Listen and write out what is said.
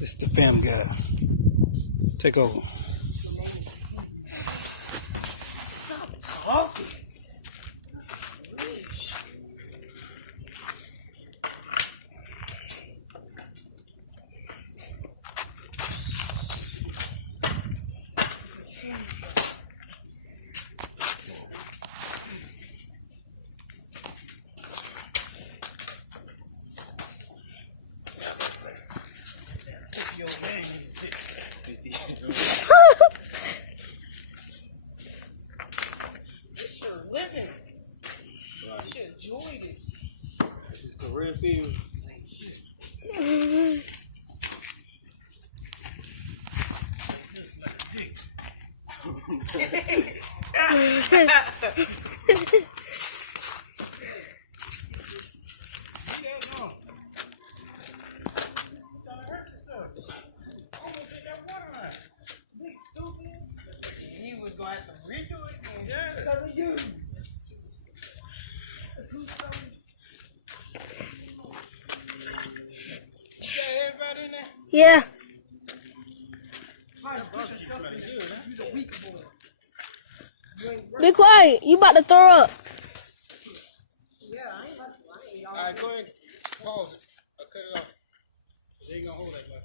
This is the fam guy. Take over. Living. You should enjoy this. This is career field. He was going to have to redo it again. Yeah. Because of you. Everybody in there? Yeah. Be quiet. You about to throw up. Yeah, I ain't All right, go ahead. Pause it. I'll cut it off. They ain't gonna hold that much.